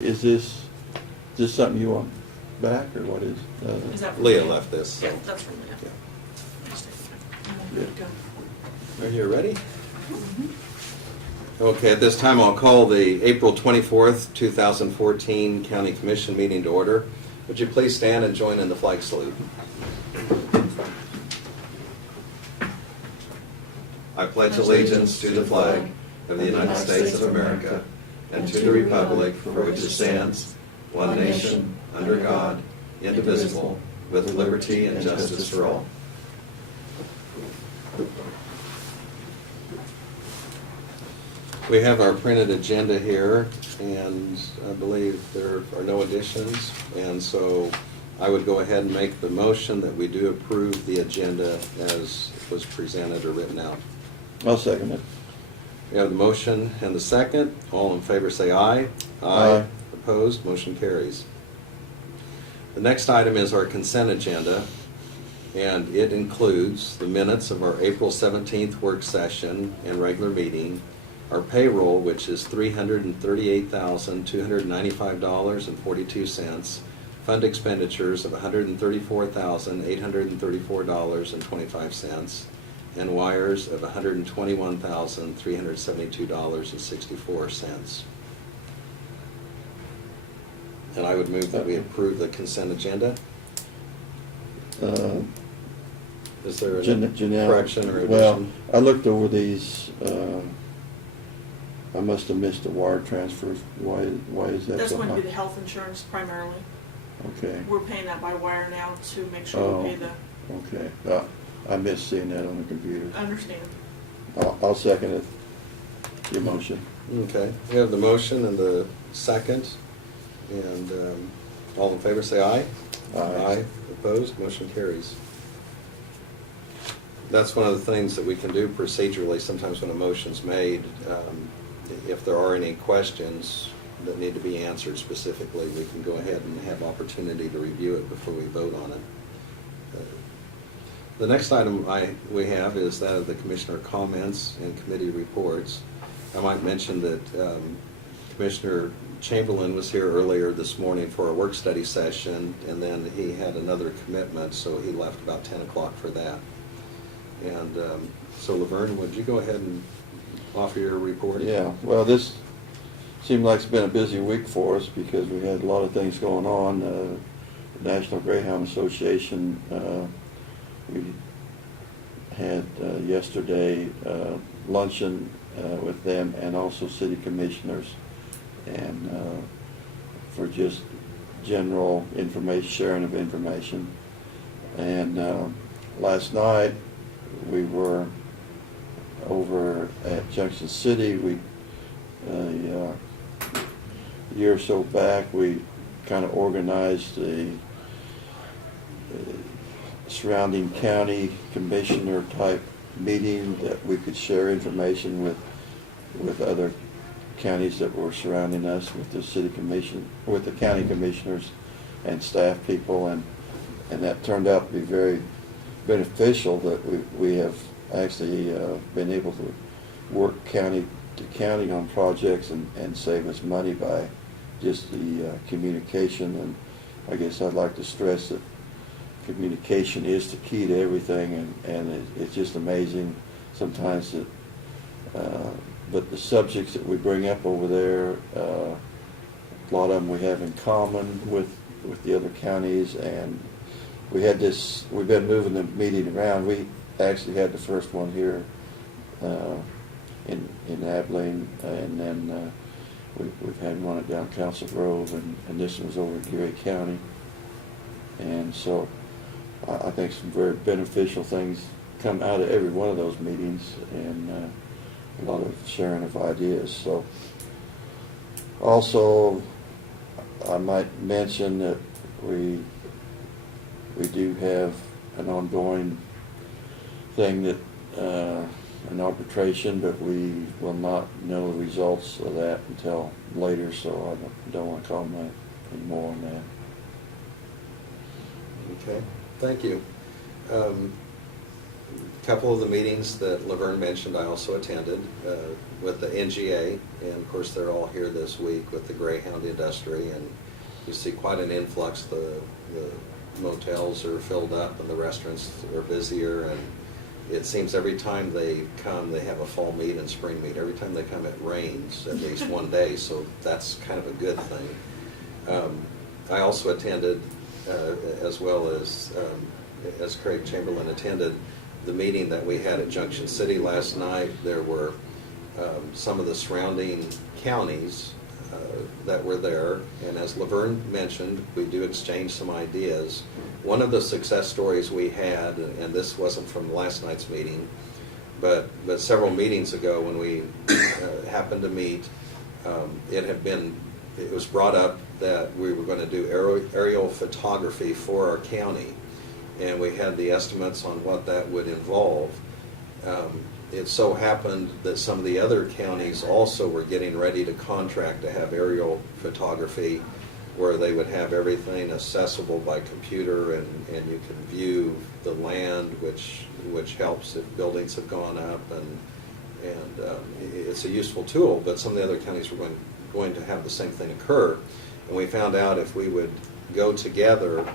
Is this something you want back, or what is? Is that from Leah left this, so. Yeah, that's from Leah. Yeah. Just take it. Yeah. Are you ready? Okay, at this time I'll call the April 24th, 2014 County Commission meeting to order. Would you please stand and join in the flag salute? I pledge allegiance to the flag of the United States of America and to the republic for which it stands, one nation, under God, indivisible, with liberty and justice for all. We have our printed agenda here, and I believe there are no additions, and so I would go ahead and make the motion that we do approve the agenda as was presented or written out. I'll second it. We have the motion and the second. All in favor say aye. Aye. Opposed, motion carries. The next item is our consent agenda, and it includes the minutes of our April 17th work session and regular meeting, our payroll, which is $338,295.42, fund expenditures of $134,834.25, and wires of $121,372.64. And I would move that we approve the consent agenda. Is there a Janelle, correction or well, addition? I looked over these. I must have missed the wire transfers. Why is that That's so going to high? be the health insurance primarily. Okay. We're paying that by wire now to make sure we pay the, Okay. I missed seeing that on the computer. understand. I'll second it. Your motion. Okay, we have the motion and the second, and all in favor say aye. Aye. Opposed, motion carries. That's one of the things that we can do procedurally, sometimes when a motion's made, if there are any questions that need to be answered specifically, we can go ahead and have opportunity to review it before we vote on it. The next item we have is that of the commissioner comments and committee reports. I might mention that Commissioner Chamberlain was here earlier this morning for a work study session, and then he had another commitment, so he left about 10 o'clock for that. And so Laverne, would you go ahead and offer your report? Yeah, well, this seemed like it's been a busy week for us because we had a lot of things going on. The National Greyhound Association, we had yesterday luncheon with them and also city commissioners, and for just general information, sharing of information. And last night we were over at Junction City. We a year or so back we kind of organized the surrounding county commissioner type meeting that we could share information with other counties that were surrounding us, with the city commission, with the county commissioners and staff people, and that turned out to be very beneficial. That we have actually been able to work county to county on projects and save us money by just the communication. And I guess I'd like to stress that communication is the key to everything, and it's just amazing sometimes that but the subjects that we bring up over there, a lot of them we have in common with the other counties. And we had this, we've been moving the meeting around. We actually had the first one here in Abilene, and then we've had one at down Council Grove, and this one was over in Geary County. And so I think some very beneficial things come out of every one of those meetings, and a lot of sharing of ideas. So also I might mention that we do have an ongoing thing that an arbitration, but we will not know the results of that until later, so I don't want to comment any more on that. Okay, thank you. couple of the meetings that Laverne mentioned, I also attended with the NGA, and of course they're all here this week with the Greyhound industry, and you see quite an influx. The motels are filled up and the restaurants are busier, and it seems every time they come, they have a fall meet and spring meet. Every time they come, it rains at least one day, so that's kind of a good thing. I also attended, as well as Craig Chamberlain attended, the meeting that we had at Junction City last night. There were some of the surrounding counties that were there, and as Laverne mentioned, we do exchange some ideas. One of the success stories we had, and this wasn't from last night's meeting, but several meetings ago when we happened to meet, it was brought up that we were going to do aerial photography for our county, and we had the estimates on what that would involve. It so happened that some of the other counties also were getting ready to contract to have aerial photography, where they would have everything accessible by computer, and you can view the land, which helps if buildings have gone up, and it's a useful tool. But some of the other counties were going to have the same thing occur, and we found out if we would go together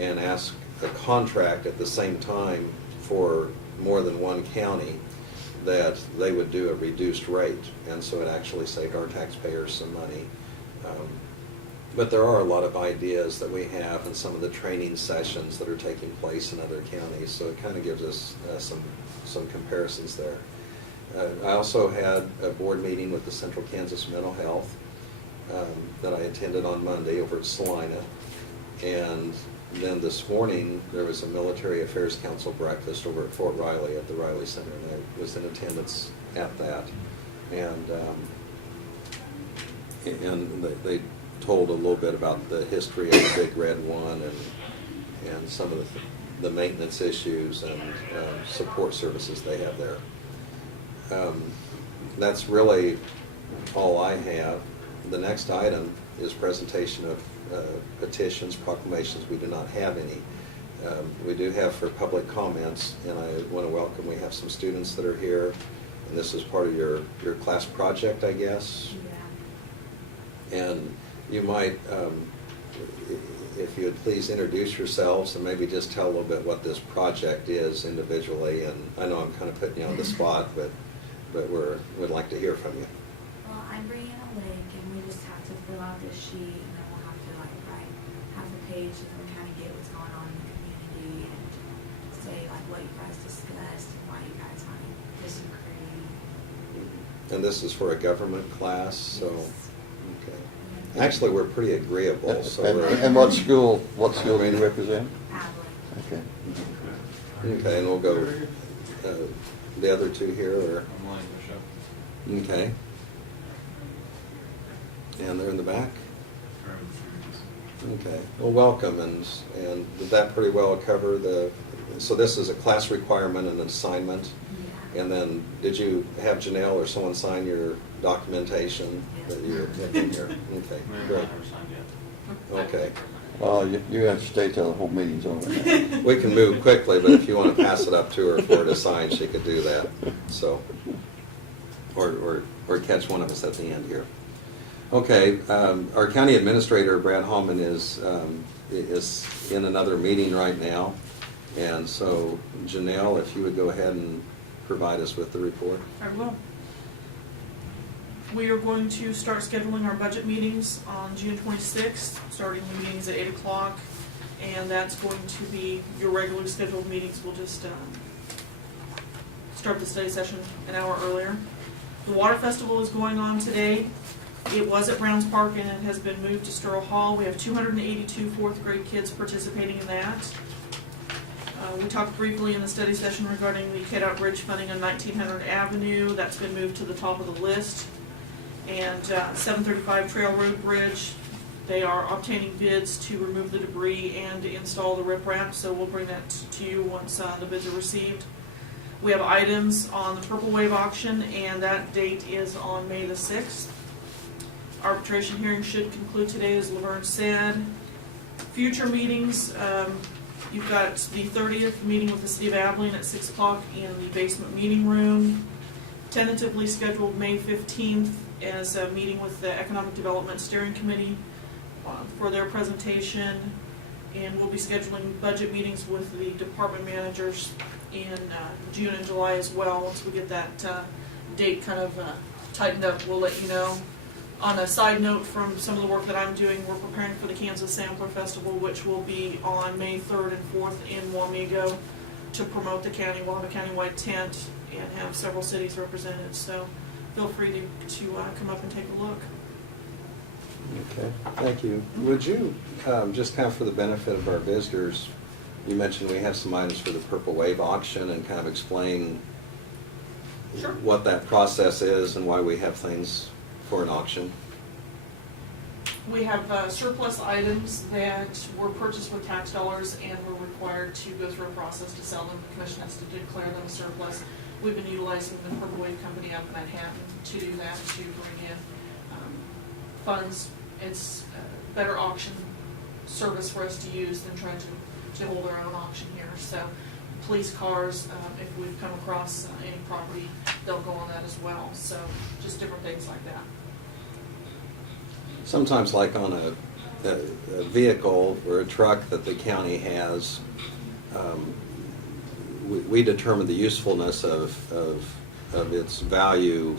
and ask a contract at the same time for more than one county, that they would do a reduced rate, and so it actually saved our taxpayers some money. But there are a lot of ideas that we have, and some of the training sessions that are taking place in other counties, so it kind of gives us some comparisons there. I also had a board meeting with the Central Kansas Mental Health that I attended on Monday over at Salina, and then this morning there was a Military Affairs Council breakfast over at Fort Riley at the Riley Center, and I was in attendance at that, and they told a little bit about the history of the Big Red One, and some of the maintenance issues and support services they have there. That's really all I have. The next item is presentation of petitions, proclamations. We do not have any. We do have for public comments, and I want to welcome, we have some students that are here, and this is part of your class project, I guess. Yeah. And you might, if you would please introduce yourselves and maybe just tell a little bit what this project is individually. And I know I'm kind of putting you on the spot, but we'd like to hear from you. Well, I'm Brianna Lake, and we just have to fill out this sheet, and then we'll have to write half a page, and then kind of get what's going on in the community, and say what you guys discussed and why you guys might disagree. And this is for a government class, so Yes. okay. Actually, we're pretty agreeable. So And what school do you represent? Adelaide. Okay. Okay, and we'll go the other two here, or I'm Lane Bishop. okay. And they're in the back. Okay. Well, welcome, and did that pretty well cover the? So this is a class requirement and an assignment, Yeah. and then did you have Janelle or someone sign your documentation that you're in here? Okay, great. Never signed yet. Okay. Well, you have to stay till the whole meeting's over now. We can move quickly, but if you want to pass it up to her for her to sign, she could do that. So, or catch one of us at the end here. Okay, our county administrator, Brad Hallman, is in another meeting right now, and so Janelle, if you would go ahead and provide us with the report. I will. We are going to start scheduling our budget meetings on June 26th, starting the meetings at 8 o'clock, and that's going to be your regularly scheduled meetings. We'll just start the study session an hour earlier. The Water Festival is going on today. It was at Browns Park and it has been moved to Sterl Hall. We have 282 fourth grade kids participating in that. We talked briefly in the study session regarding the KDOT bridge funding on 1900 Avenue. That's been moved to the top of the list. And 735 Trail Road Bridge, they are obtaining bids to remove the debris and to install the riprap, so we'll bring that to you once the bids are received. We have items on the Purple Wave auction, and that date is on May the 6th. Arbitration hearing should conclude today, as Laverne said. Future meetings, You've got the 30th meeting with the City of Abilene at 6 o'clock in the basement meeting room. Tentatively scheduled May 15th as a meeting with the Economic Development Steering Committee for their presentation. And we'll be scheduling budget meetings with the department managers in June and July as well. Once we get that date kind of tightened up, we'll let you know. On a side note from some of the work that I'm doing, we're preparing for the Kansas Sampler Festival, which will be on May 3rd and 4th in Wamego to promote the county. We'll have a countywide tent and have several cities represented, so feel free to come up and take a look. Okay, thank you. Would you, just kind of for the benefit of our visitors, you mentioned we have some items for the Purple Wave auction and kind of explain Sure. what that process is and why we have things for an auction? We have surplus items that were purchased with tax dollars and we're required to go through a process to sell them. The commission has to declare them a surplus. We've been utilizing the Purple Wave Company out of Manhattan to do that, to bring in funds. It's a better auction service for us to use than trying to hold our own auction here. So police cars, if we've come across any property, they'll go on that as well. So just different things like that. Sometimes like on a vehicle or a truck that the county has, we determine the usefulness of its value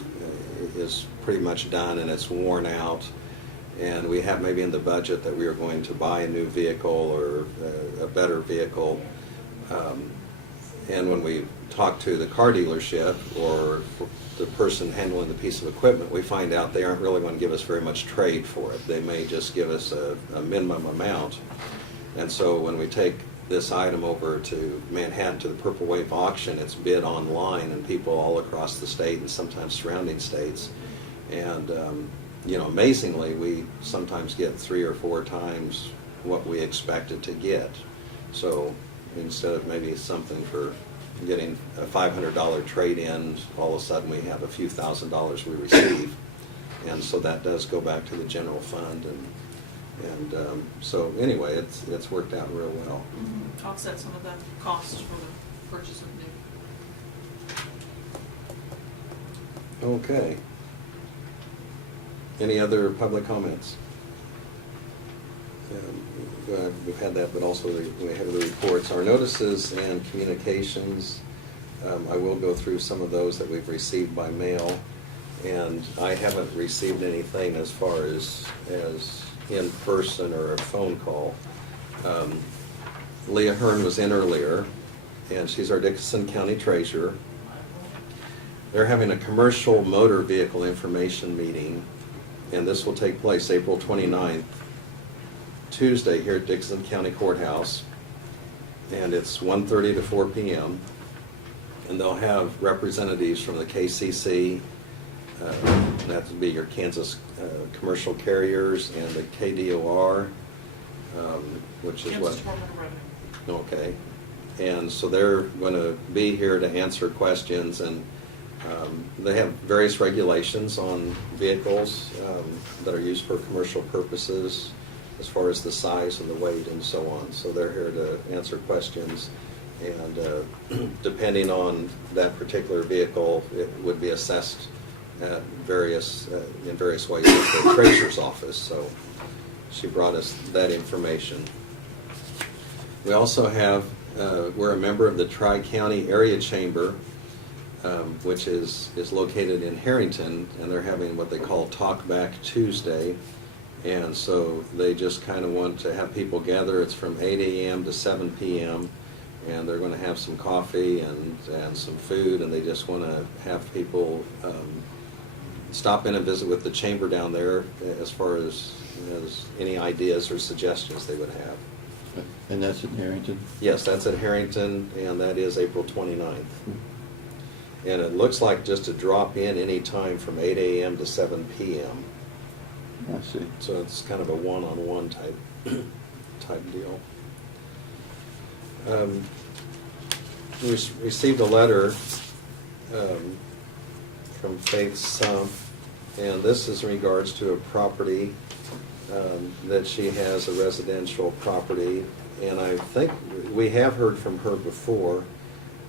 is pretty much done and it's worn out. And we have maybe in the budget that we are going to buy a new vehicle or a better vehicle. And when we talk to the car dealership or the person handling the piece of equipment, we find out they aren't really going to give us very much trade for it. They may just give us a minimum amount. And so when we take this item over to Manhattan to the Purple Wave auction, it's bid online and people all across the state and sometimes surrounding states. And amazingly, we sometimes get 3 or 4 times what we expected to get. So instead of maybe something for getting a $500 trade-in, all of a sudden we have a few $1,000s we receive. And so that does go back to the general fund. And so anyway, it's worked out real well. Offset some of the costs for the purchase of new. Okay. Any other public comments? We've had that, but also we have the reports. Our notices and communications, I will go through some of those that we've received by mail, and I haven't received anything as far as in person or a phone call. Leah Hearn was in earlier, and she's our Dickinson County Treasurer. They're having a commercial motor vehicle information meeting, and this will take place April 29th, Tuesday, here at Dickinson County Courthouse, and it's 1:30 to 4 p.m. And they'll have representatives from the KCC, that would be your Kansas commercial carriers, and the KDOR, which is Kansas what? Department of Revenue. Okay. And so they're going to be here to answer questions, and they have various regulations on vehicles that are used for commercial purposes as far as the size and the weight and so on. So they're here to answer questions, and depending on that particular vehicle, it would be assessed at in various ways at the treasurer's office. So she brought us that information. We also have, we're a member of the Tri-County Area Chamber, which is located in Harrington, and they're having what they call Talk Back Tuesday. And so they just kind of want to have people gather. It's from 8 a.m. to 7 p.m. and they're going to have some coffee and some food, and they just want to have people stop in and visit with the chamber down there as far as any ideas or suggestions they would have. And that's in Harrington? Yes, that's at Harrington, and that is April 29th. And it looks like just to drop in any time from 8 a.m. to 7 p.m. I see. So it's kind of a one-on-one type deal. We received a letter from Faith Sump, and this is in regards to a property that she has, a residential property, And I think we have heard from her before,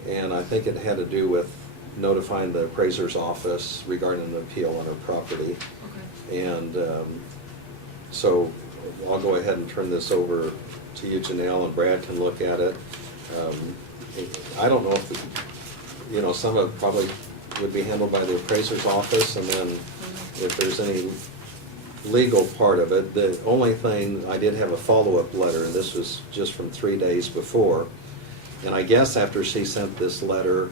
and I think it had to do with notifying the appraiser's office regarding an appeal on her property. Okay. And so I'll go ahead and turn this over to you, Janelle, and Brad can look at it. I don't know if, some of it probably would be handled by the appraiser's office, and then if there's any legal part of it, the only thing, I did have a follow-up letter, and this was just from 3 days before. And I guess after she sent this letter,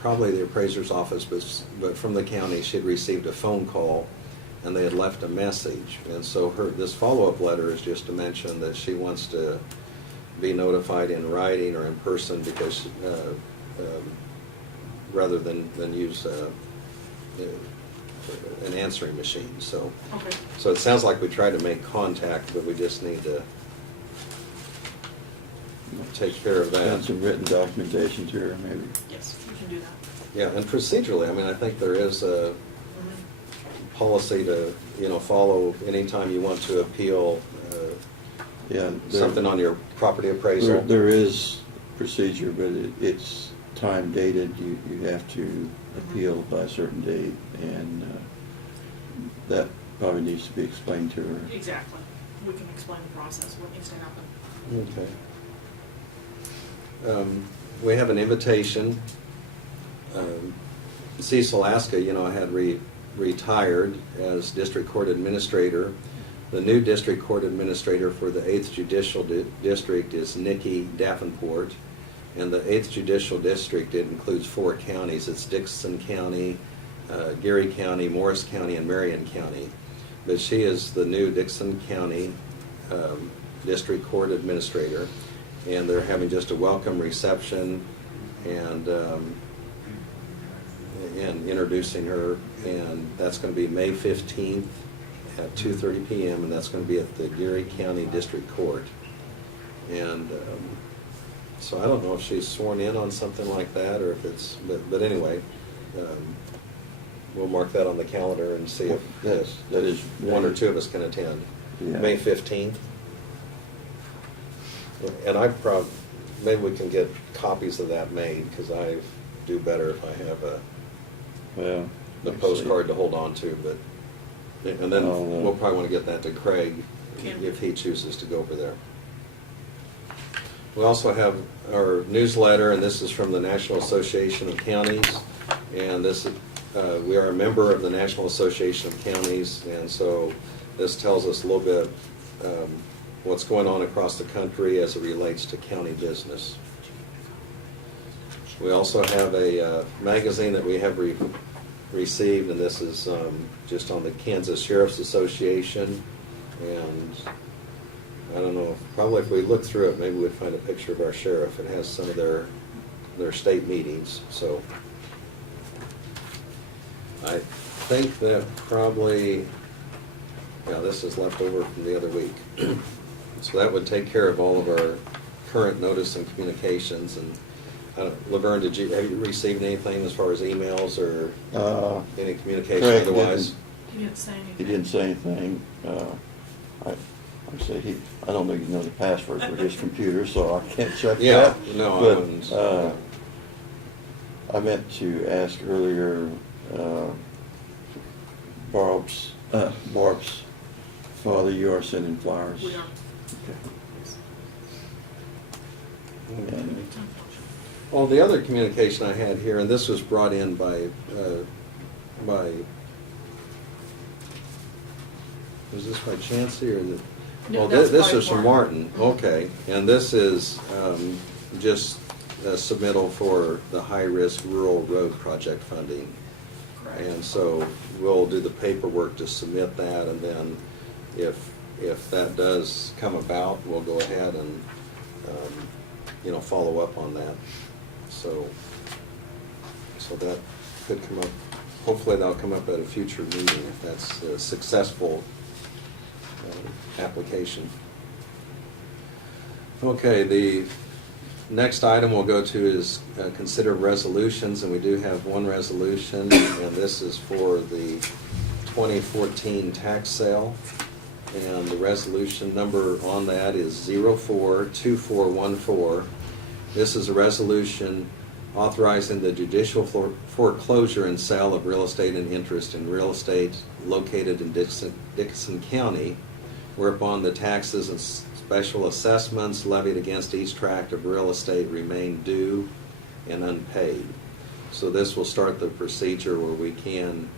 probably the appraiser's office, but from the county, she had received a phone call and they had left a message. And so this follow-up letter is just to mention that she wants to be notified in writing or in person, because rather than use an answering machine. So Okay. it sounds like we tried to make contact, but we just need to take care of that. And some written documentation to her, maybe. Yes, you can do that. Yeah, and procedurally, I mean, I think there is a policy to, follow anytime you want to appeal Yeah. something on your property appraisal. There is procedure, but it's time dated. You have to appeal by a certain date, and that probably needs to be explained to her. Exactly. We can explain the process, what needs to happen. Okay. We have an invitation. Cecil Aska, had retired as district court administrator. The new district court administrator for the 8th Judicial District is Nikki Davenport. And the 8th Judicial District, it includes 4 counties. It's Dixon County, Geary County, Morris County, and Marion County. But she is the new Dixon County District Court Administrator. And they're having just a welcome reception and introducing her. And that's going to be May 15th at 2:30 p.m. And that's going to be at the Geary County District Court. And so I don't know if she's sworn in on something like that, or if it's, but anyway, we'll mark that on the calendar and see if That is one or two of us can attend. Yeah. May 15th. And maybe we can get copies of that made, because I do better if I have Well, the actually, postcard to hold on to, and then I'll, we'll probably want to get that to Craig Can. if he chooses to go over there. We also have our newsletter, and this is from the National Association of Counties. And we are a member of the National Association of Counties, and so this tells us a little bit what's going on across the country as it relates to county business. We also have a magazine that we have received, and this is just on the Kansas Sheriff's Association. And I don't know, probably if we look through it, maybe we'd find a picture of our sheriff. It has some of their state meetings, so I think that probably, yeah, this is left over from the other week. So that would take care of all of our current notice and communications. And Laverne, have you received anything as far as emails or any communication Craig otherwise? He didn't say anything. He didn't say anything. I say I don't know the password for his computer, so I can't check Yeah, that. no, I But, wouldn't. I meant to ask earlier, Barb's father, you are sending flowers. We are. And Well, the other communication I had here, and this was brought in by, was this by Chancey or the? No, Well, that's this by is from Martin. Martin, okay. And this is just a submittal for the high-risk rural road project funding. Correct. And so we'll do the paperwork to submit that, and then if that does come about, we'll go ahead and, follow up on that. So that could come up, hopefully that'll come up at a future meeting if that's a successful application. Okay, the next item we'll go to is consider resolutions, and we do have one resolution, and this is for the 2014 tax sale. And the resolution number on that is 042414. This is a resolution authorizing the judicial foreclosure and sale of real estate and interest in real estate located in Dickinson County, whereupon the taxes and special assessments levied against each tract of real estate remain due and unpaid. So this will start the procedure where we can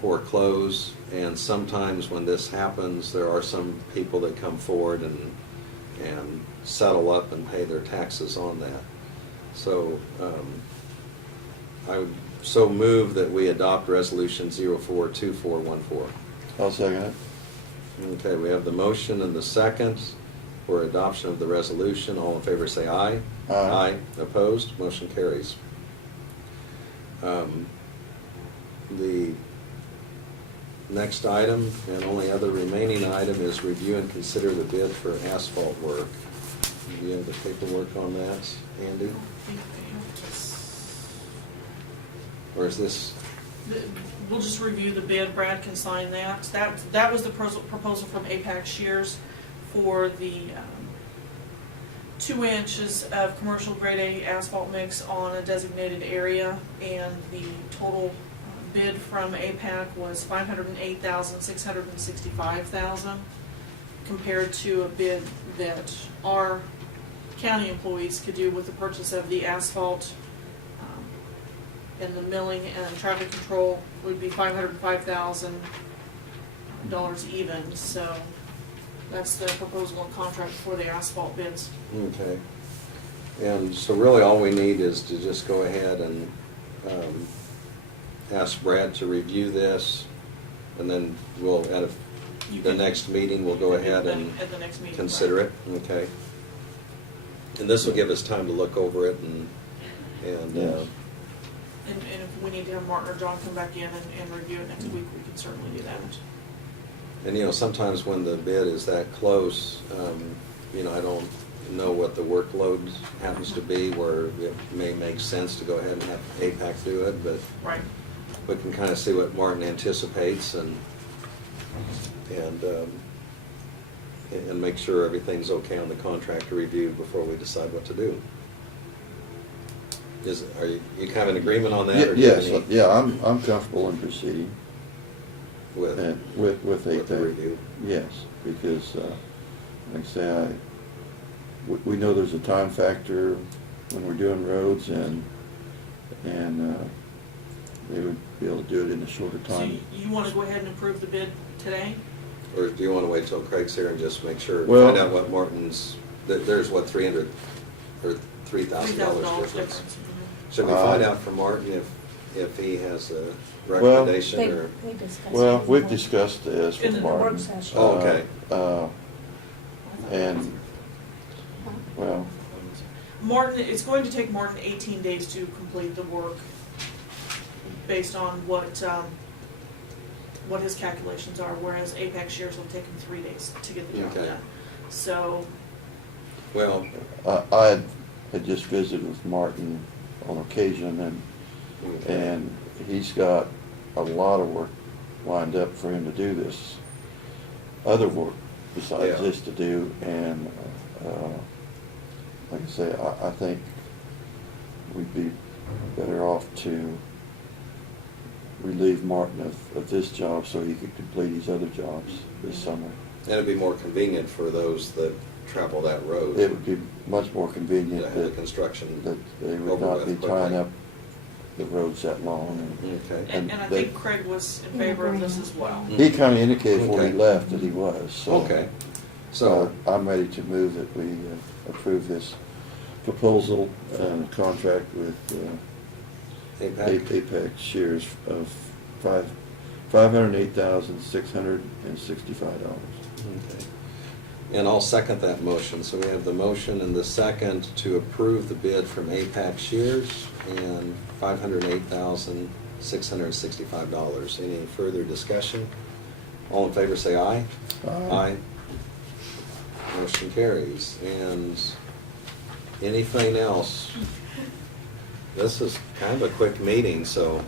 foreclose, and sometimes when this happens, there are some people that come forward and settle up and pay their taxes on that. So I would so move that we adopt resolution 042414. I'll second it. Okay, we have the motion and the second for adoption of the resolution. All in favor say aye. Aye. Opposed? Motion carries. The next item and only other remaining item is review and consider the bid for asphalt work. Do you have the paperwork on that, Andy? I think they have this. Or is this, We'll just review the bid, Brad can sign that. That was the proposal from APAC Shears for the 2 inches of commercial grade A asphalt mix on a designated area, and the total bid from APAC was $508,665, compared to a bid that our county employees could do with the purchase of the asphalt, and the milling and traffic control would be $505,000 even. So that's the proposal and contract for the asphalt bids. okay. And so really all we need is to just go ahead and ask Brad to review this, and then we'll, at the next meeting, we'll go ahead and At the next meeting, consider right. it, okay? And this will give us time to look over it and Yes. And if we need to have Martin or John come back in and review it next week, we can certainly do that. And, you know, sometimes when the bid is that close, you know, I don't know what the workload happens to be, where it may make sense to go ahead and have APAC do it, but Right. we can kind of see what Martin anticipates and make sure everything's okay on the contract review before we decide what to do. Are you kind of in agreement on that? or do you have Yes, any yeah, I'm comfortable in proceeding With with the APAC. review? Yes, because, like I say, we know there's a time factor when we're doing roads, and they would be able to do it in a shorter So time. you want to go ahead and approve the bid today? Or do you want to wait till Craig's here and just make sure, Well- find out what Martin's, there's what, $300 or $3,000 $3,000 difference? difference. Should we find out from Martin if he has a Well- recommendation or? They discussed Well, it we've more. discussed this In with the work Martin. session. Oh, okay. And, well, Martin, it's going to take Martin 18 days to complete the work, based on what his calculations are, whereas APAC Shears will take him 3 days to get the job Okay. done. So, Well, I had just visited with Martin on occasion, and he's got a lot of work lined up for him to do this, other work besides Yeah. this to do, and, like I say, I think we'd be better off to relieve Martin of this job so he could complete his other jobs this summer. and it'd be more convenient for those that travel that road. It would be much more To convenient have the that construction. they would over not with be quickly. tying up the roads that long. Okay. and I they- think Craig was in favor of this as well. He kind of indicated before he Okay. left that he was, so. Okay, so, I'm ready to move that we approve this proposal and contract with APAC, Apex Shears of $508,665. okay. And I'll second that motion. So we have the motion and the second to approve the bid from APAC Shears and $508,665. Any further discussion? All in favor say aye. Aye. Motion carries. And anything else? This is kind of a quick meeting, so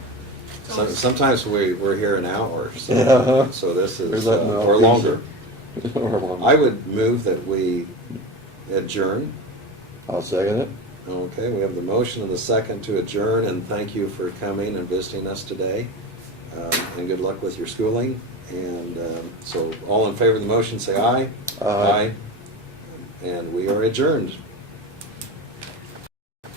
Sometimes we're here an hour, Yeah. so this We're is, letting all or longer. Or longer. I would move that we adjourn. I'll second it. Okay, we have the motion and the second to adjourn, and thank you for coming and visiting us today. And good luck with your schooling. And so all in favor of the motion, say aye. Aye. And we are adjourned.